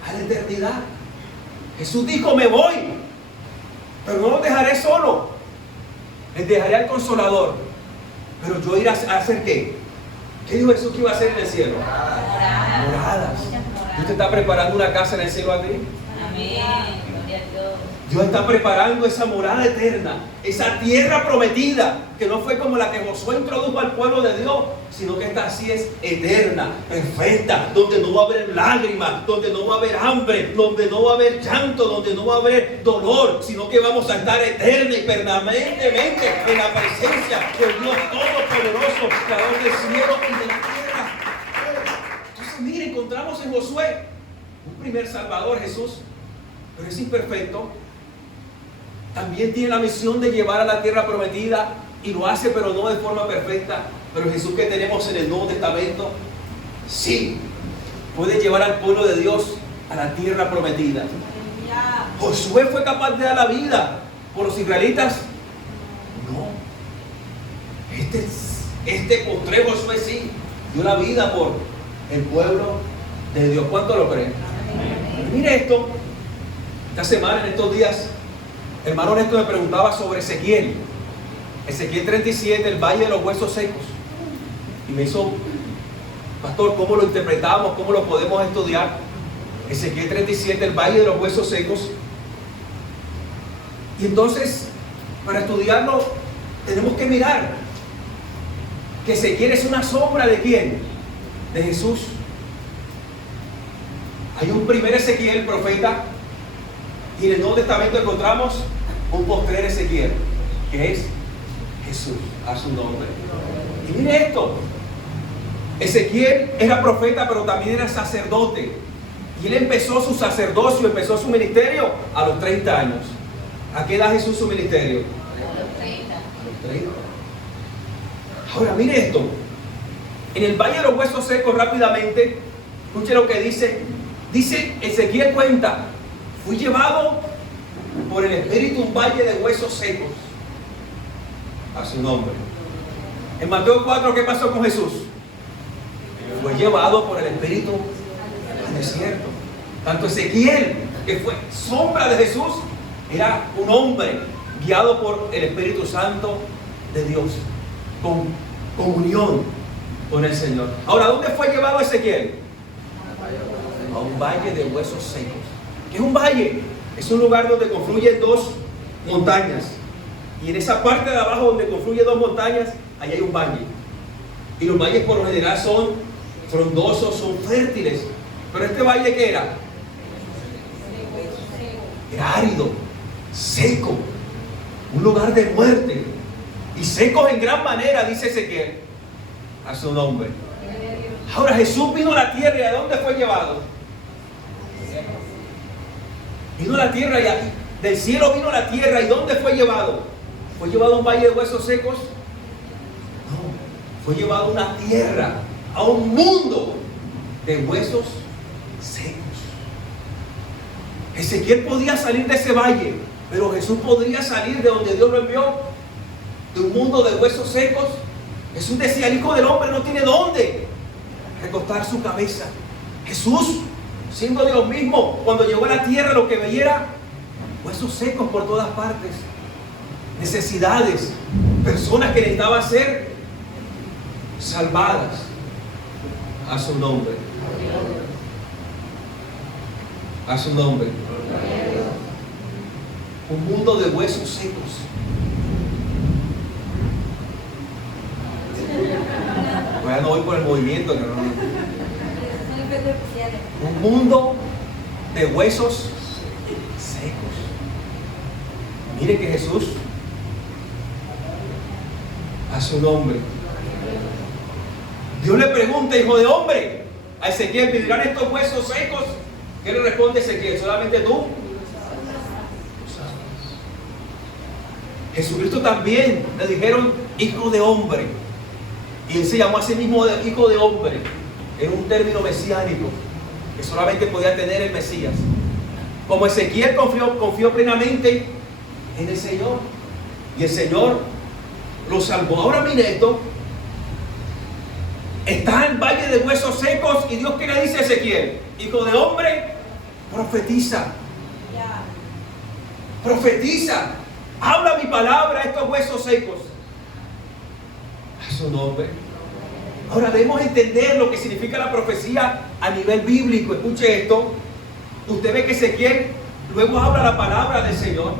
a la eternidad. Jesús dijo: me voy, pero no los dejaré solo. Les dejaré al Consolador. Pero yo iré a hacer ¿qué? ¿Qué dijo Jesús que iba a hacer en el cielo? Moradas. Dios te está preparando una casa en el cielo a ti. Amén. Gloria a Dios. Dios está preparando esa morada eterna, esa tierra prometida, que no fue como la que Josué introdujo al pueblo de Dios, sino que esta sí es eterna, perfecta, donde no va a haber lágrimas, donde no va a haber hambre, donde no va a haber llanto, donde no va a haber dolor, sino que vamos a estar eterna y permanentemente en la presencia del Dios Todopoderoso, creador del cielo y de la tierra. Entonces, mire, encontramos en Josué un primer Salvador, Jesús, pero es imperfecto. También tiene la misión de llevar a la tierra prometida y lo hace, pero no de forma perfecta. Pero Jesús que tenemos en el Nuevo Testamento, sí, puede llevar al pueblo de Dios a la tierra prometida. Josué fue capaz de dar la vida por los israelitas. No. Este postrer Josué sí dio la vida por el pueblo de Dios. ¿Cuánto lo creen? Mire esto. Esta semana, en estos días, el hermano Néstor me preguntaba sobre Ezequiel. Ezequiel 37, el valle de los huesos secos. Y me hizo: pastor, ¿cómo lo interpretamos? ¿Cómo lo podemos estudiar? Ezequiel 37, el valle de los huesos secos. Y entonces, para estudiarlo, tenemos que mirar que Ezequiel es una sombra ¿de quién? De Jesús. Hay un primer Ezequiel, profeta, y en el Nuevo Testamento encontramos un postrer Ezequiel, que es Jesús, a su nombre. Y mire esto: Ezequiel era profeta, pero también era sacerdote. Y él empezó su sacerdocio, empezó su ministerio a los 30 años. ¿A qué edad Jesús su ministerio? A los 30. A los 30. Ahora, mire esto. En el valle de los huesos secos, rápidamente, escuche lo que dice. Dice, Ezequiel cuenta: fui llevado por el Espíritu a un valle de huesos secos. A su nombre. En Mateo 4, ¿qué pasó con Jesús? Fue llevado por el Espíritu al desierto. Tanto Ezequiel, que fue sombra de Jesús, era un hombre guiado por el Espíritu Santo de Dios, con comunión con el Señor. Ahora, ¿dónde fue llevado Ezequiel? A un valle de huesos secos. ¿Qué es un valle? Es un lugar donde confluyen dos montañas. Y en esa parte de abajo donde confluyen dos montañas, ahí hay un valle. Y los valles por lo general son frondosos, son fértiles. Pero este valle, ¿qué era? Era árido, seco, un lugar de muerte. Y secos en gran manera, dice Ezequiel, a su nombre. Ahora Jesús vino a la tierra, ¿y a dónde fue llevado? Vino a la tierra, y del cielo vino a la tierra, ¿y dónde fue llevado? ¿Fue llevado a un valle de huesos secos? No, fue llevado a una tierra, a un mundo de huesos secos. Ezequiel podía salir de ese valle, pero Jesús podría salir de donde Dios lo envió, de un mundo de huesos secos. Jesús decía: el Hijo del Hombre no tiene dónde recostar su cabeza. Jesús, siendo Dios mismo, cuando llegó a la tierra, lo que veía era huesos secos por todas partes, necesidades, personas que necesitaban ser salvadas. A su nombre. A su nombre. Un mundo de huesos secos. Pues ya no voy por el movimiento. Un mundo de huesos secos. Mire que Jesús, a su nombre, Dios le pregunta, hijo de hombre, a Ezequiel, ¿vivirán estos huesos secos? ¿Qué le responde Ezequiel? ¿Solamente tú? Jesucristo también le dijeron hijo de hombre, y él se llamó a sí mismo hijo de hombre. Era un término mesiánico que solamente podía tener el Mesías. Como Ezequiel confió plenamente en el Señor, y el Señor lo salvó. Ahora mire esto, está en valle de huesos secos, y Dios, ¿qué le dice a Ezequiel? Hijo de hombre, profetiza. Profetiza. Habla mi palabra a estos huesos secos. A su nombre. Ahora debemos entender lo que significa la profecía a nivel bíblico. Escuche esto. Usted ve que Ezequiel luego habla la palabra del Señor.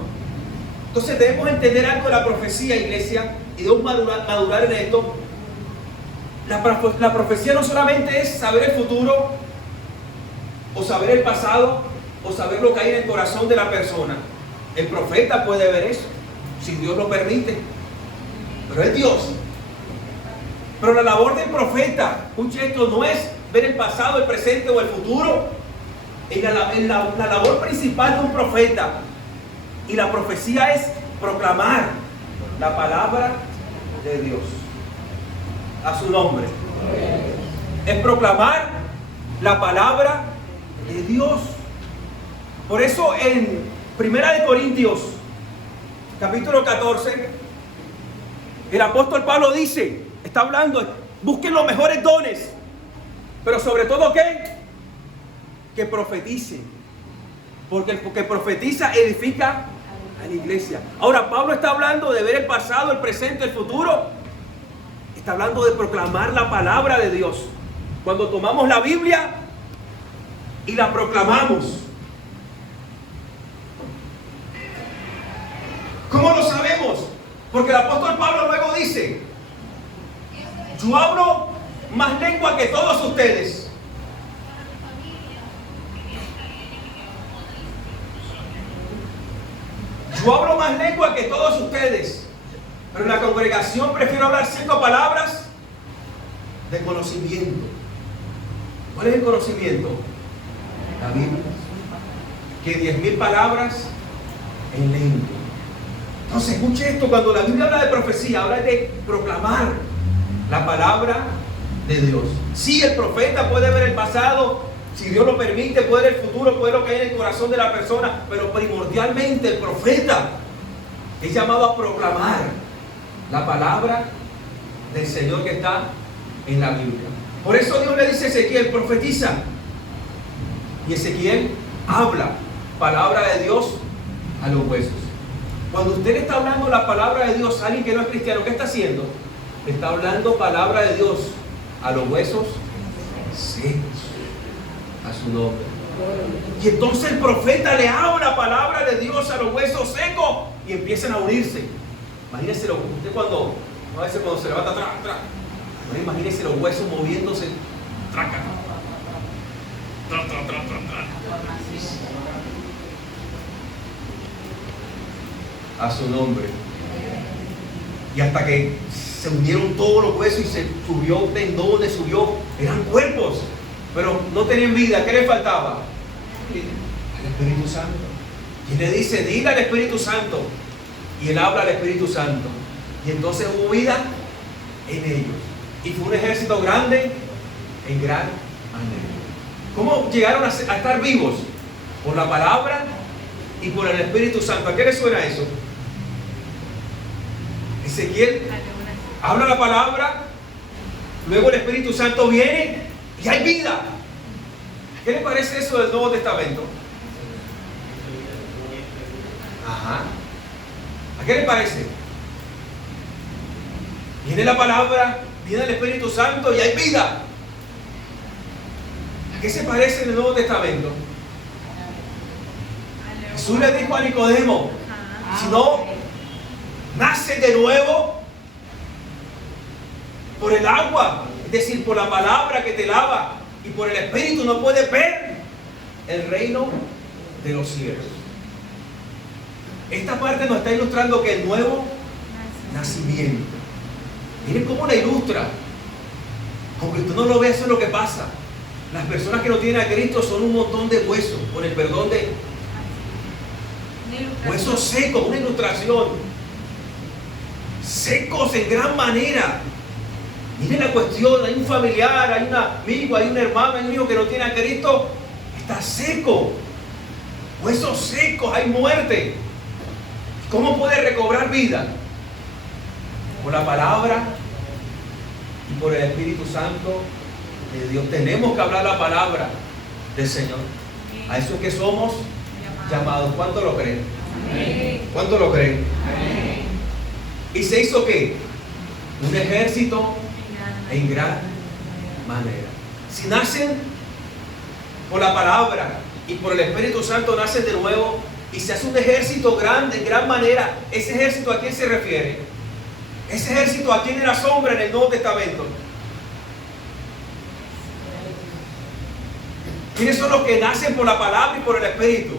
Entonces debemos entender algo de la profecía, iglesia, y debemos madurar en esto. La profecía no solamente es saber el futuro, o saber el pasado, o saber lo que hay en el corazón de la persona. El profeta puede ver eso, si Dios lo permite. Pero es Dios. Pero la labor del profeta, escuche esto, no es ver el pasado, el presente o el futuro. La labor principal de un profeta y la profecía es proclamar la palabra de Dios. A su nombre. Es proclamar la palabra de Dios. Por eso en 1 Corintios capítulo 14, el apóstol Pablo dice, está hablando, busquen los mejores dones, pero sobre todo ¿qué? Que profeticen, porque el que profetiza edifica a la iglesia. Ahora Pablo está hablando de ver el pasado, el presente, el futuro. Está hablando de proclamar la palabra de Dios. Cuando tomamos la Biblia y la proclamamos. ¿Cómo lo sabemos? Porque el apóstol Pablo luego dice, yo hablo más lengua que todos ustedes. Yo hablo más lengua que todos ustedes, pero en la congregación prefiero hablar 5 palabras de conocimiento. ¿Cuál es el conocimiento? La Biblia. Que 10.000 palabras en lengua. Entonces escuche esto, cuando la Biblia habla de profecía, habla de proclamar la palabra de Dios. Sí, el profeta puede ver el pasado, si Dios lo permite, puede ver el futuro, puede ver lo que hay en el corazón de la persona, pero primordialmente el profeta es llamado a proclamar la palabra del Señor que está en la Biblia. Por eso Dios le dice a Ezequiel, profetiza. Y Ezequiel habla palabra de Dios a los huesos. Cuando usted está hablando la palabra de Dios a alguien que no es cristiano, ¿qué está haciendo? Está hablando palabra de Dios a los huesos secos. A su nombre. Y entonces el profeta le habla palabra de Dios a los huesos secos y empiezan a unirse. Imagínese usted a veces cuando se levanta atrás, imagínese los huesos moviéndose. Traca. A su nombre. Y hasta que se unieron todos los huesos y se subió tendones, eran cuerpos, pero no tenían vida. ¿Qué le faltaba? El Espíritu Santo. Y le dice, diga al Espíritu Santo. Y él habla al Espíritu Santo. Y entonces hubo vida en ellos. Y fue un ejército grande en gran manera. ¿Cómo llegaron a estar vivos? Por la palabra y por el Espíritu Santo. ¿A qué le suena eso? Ezequiel habla la palabra, luego el Espíritu Santo viene y hay vida. ¿Qué le parece eso del Nuevo Testamento? Ajá. ¿A qué le parece? Viene la palabra, viene el Espíritu Santo y hay vida. ¿A qué se parece en el Nuevo Testamento? Jesús le dijo a Nicodemo, si no nace de nuevo por el agua, es decir, por la palabra que te lava, y por el Espíritu no puedes ver el reino de los cielos. Esta parte nos está ilustrando que el nuevo nacimiento. Miren cómo la ilustra. Aunque usted no lo ve, eso es lo que pasa. Las personas que no tienen a Cristo son un montón de huesos, con el perdón de huesos secos, una ilustración. Secos en gran manera. Miren la cuestión, hay un familiar, hay un amigo, hay un hermano, hay un hijo que no tiene a Cristo, está seco. Huesos secos, hay muerte. ¿Cómo puede recobrar vida? Por la palabra y por el Espíritu Santo de Dios. Tenemos que hablar la palabra del Señor. A eso es que somos llamados. ¿Cuánto lo creen? ¿Cuánto lo creen? ¿Y se hizo qué? Un ejército en gran manera. Si nacen por la palabra y por el Espíritu Santo, nacen de nuevo y se hace un ejército grande, en gran manera. ¿Ese ejército a quién se refiere? Ese ejército a quién era sombra en el Nuevo Testamento. ¿Quiénes son los que nacen por la palabra y por el Espíritu?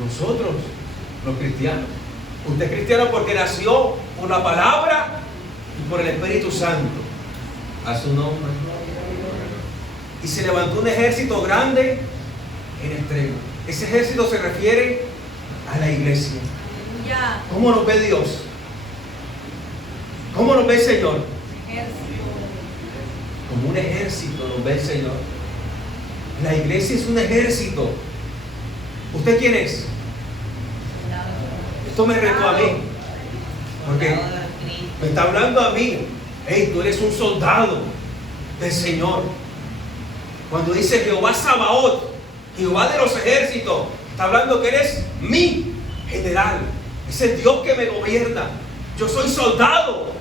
Nosotros, los cristianos. Usted es cristiano porque nació por la palabra y por el Espíritu Santo. A su nombre. Y se levantó un ejército grande en extremo. Ese ejército se refiere a la iglesia. ¿Cómo nos ve Dios? ¿Cómo nos ve el Señor? Como un ejército nos ve el Señor. La iglesia es un ejército. ¿Usted quién es? Esto me retó a mí. Porque me está hablando a mí. Hey, tú eres un soldado del Señor. Cuando dice Jehová Sabaoth, Jehová de los ejércitos, está hablando que eres mi general. Es el Dios que me gobierna. Yo soy soldado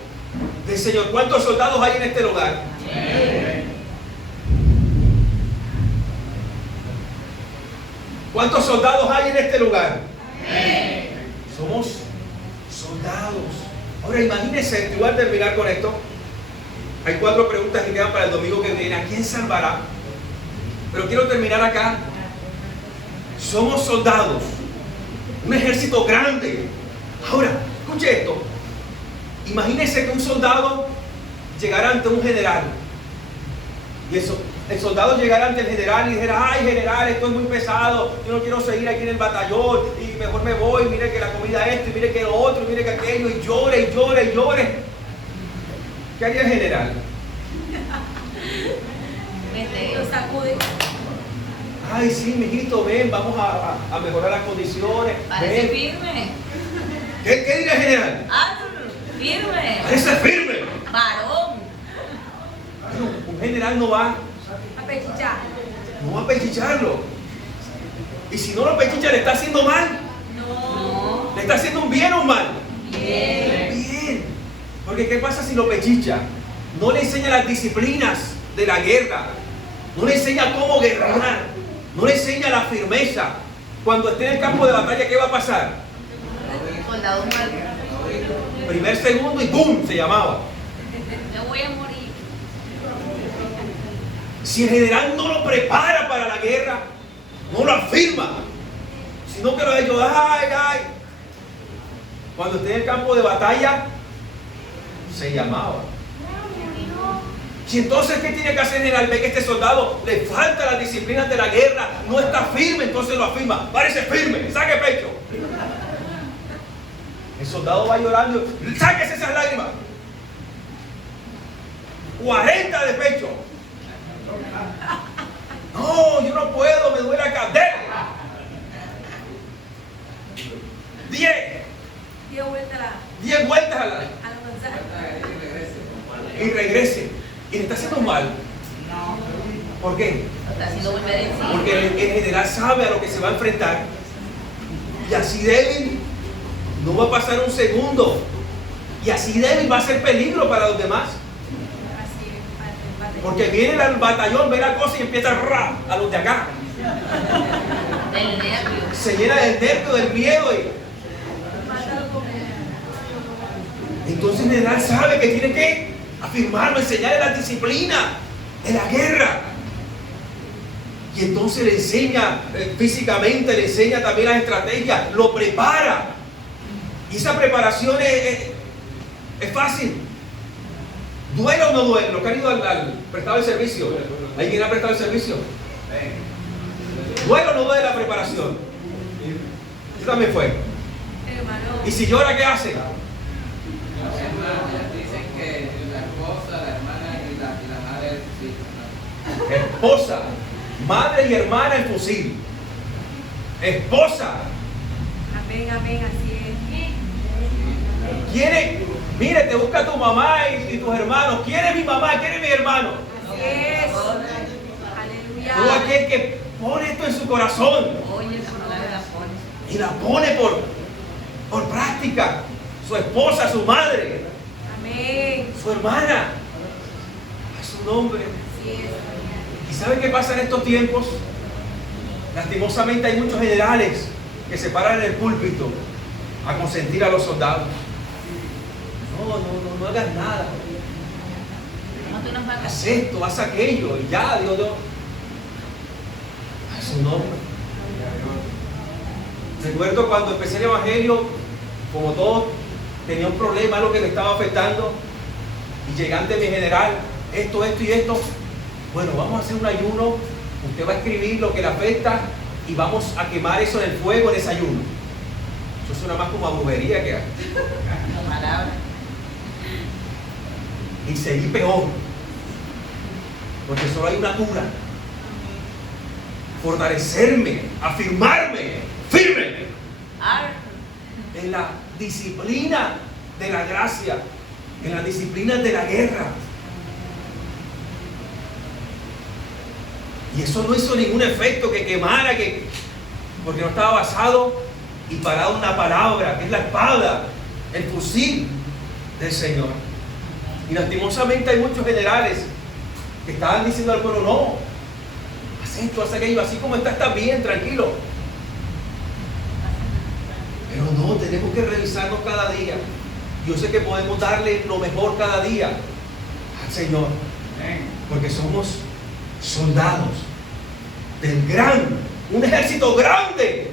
del Señor. ¿Cuántos soldados hay en este lugar? ¿Cuántos soldados hay en este lugar? Somos soldados. Ahora imagínense, igual a terminar con esto. Hay 4 preguntas que quedan para el domingo que viene. ¿A quién salvará? Pero quiero terminar acá. Somos soldados. Un ejército grande. Ahora, escuche esto. Imagínense que un soldado llegara ante un general. Y eso, el soldado llegara ante el general y dijera: ay, general, esto es muy pesado, yo no quiero seguir aquí en el batallón, y mejor me voy, mire que la comida esto, y mire que lo otro, y mire que aquello, y llore, y llore, y llore. ¿Qué haría el general? Lo sacude. Ay, sí, mijito, ven, vamos a mejorar las condiciones. Parece Ven. firme. ¿Qué diría el general? Ah, firme. Parece firme. Varón. Bueno, un general no va A pechichar. a pechicharlo. Y si no lo pechicha, ¿le está haciendo mal? No. ¿Le está haciendo un bien o un mal? Bien. Bien. Porque ¿qué pasa si lo pechicha? No le enseña las disciplinas de la guerra. No le enseña cómo guerrear. No le enseña la firmeza. Cuando esté en el campo de batalla, ¿qué va a pasar? Soldado muerto. Primer segundo y ¡pum! Se llamaba. Me voy a morir. Si el general no lo prepara para la guerra, no lo afirma, sino que lo ha hecho, ¡ay, ay! Cuando esté en el campo de batalla, se llamaba. Si entonces, ¿qué tiene que hacer el general? Ve que este soldado le falta las disciplinas de la guerra, no está firme, entonces lo afirma. Parece firme, saque pecho. El soldado va llorando, sáquese esas lágrimas. 40 de pecho. No, yo no puedo, me duele acá. 10 vueltas 10 vueltas a la a la manzana. y regrese. Y le está haciendo mal. ¿Por qué? Está haciendo muy merecido. Porque el general sabe a lo que se va a enfrentar. Y así débil no va a pasar un segundo. Y así débil va a ser peligro para los demás. Así es. Porque viene el batallón, ve la cosa y empieza a los de acá. Del nervio. Se llena del nervio, del miedo. Entonces el general sabe que tiene que afirmarlo, enseñarle la disciplina de la guerra. Y entonces le enseña físicamente, le enseña también las estrategias, lo prepara. Y esa preparación es fácil. ¿Duele o no duele? Los que han ido al prestado de servicio. ¿Alguien ha prestado el servicio? ¿Duele o no duele la preparación? Yo también fue. Hermano. ¿Y si llora, qué hace? Dicen que la esposa, la hermana y la madre sí. Esposa, madre y hermana el fusil. Esposa. Amén, amén, así es. ¿Quiere? Mire, te busca tu mamá y tus hermanos. ¿Quién es mi mamá? ¿Quién es mi hermano? Así es. Todo Aleluya. aquel que pone esto en su corazón Oye, la palabra la pones. y la pone por práctica. Su esposa, su madre, Amén. su hermana, a su nombre. Así es. ¿Y saben qué pasa en estos tiempos? Lastimosamente hay muchos generales que se paran en el púlpito a consentir a los soldados. No hagas nada. ¿Cómo tú nos vas a Haz esto, haz aquello, y ya, Dios. A su nombre. Recuerdo cuando empecé el evangelio, como todos, tenía un problema, algo que me estaba afectando, y llegante mi general, esto y esto. Bueno, vamos a hacer un ayuno. Usted va a escribir lo que le afecta y vamos a quemar eso en el fuego en ese ayuno. Eso suena más como a brujería que a... la palabra? Y seguí peor, porque solo hay una cura: fortalecerme, afirmarme firme en la disciplina de la gracia, en la disciplina de la guerra. Y eso no hizo ningún efecto que quemara, porque no estaba basado y parado en una palabra, que es la espada, el fusil del Señor. Y lastimosamente hay muchos generales que estaban diciendo al pueblo: no, haz esto, haz aquello, así como está bien, tranquilo. Pero no, tenemos que revisarnos cada día. Yo sé que podemos darle lo mejor cada día al Señor, porque somos soldados del un ejército grande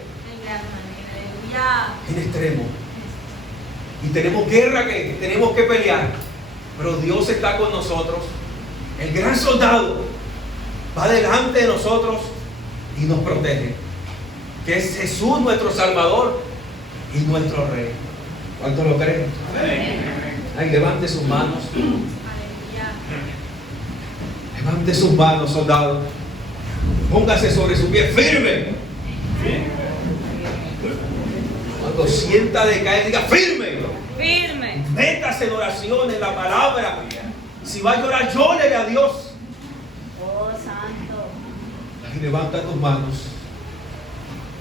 Aleluya. en extremo. Y tenemos guerra que tenemos que pelear, pero Dios está con nosotros. El gran soldado va delante de nosotros y nos protege, que es Jesús nuestro Salvador y nuestro Rey. ¿Cuántos lo creen? Ay, levante sus manos. Aleluya. Levante sus manos, soldado. Póngase sobre su pie firme. Cuando sienta decaer, diga firme. Firme. Métase en oración, en la palabra. Si va a llorar, llórele a Dios. Oh, santo. Y levanta tus manos.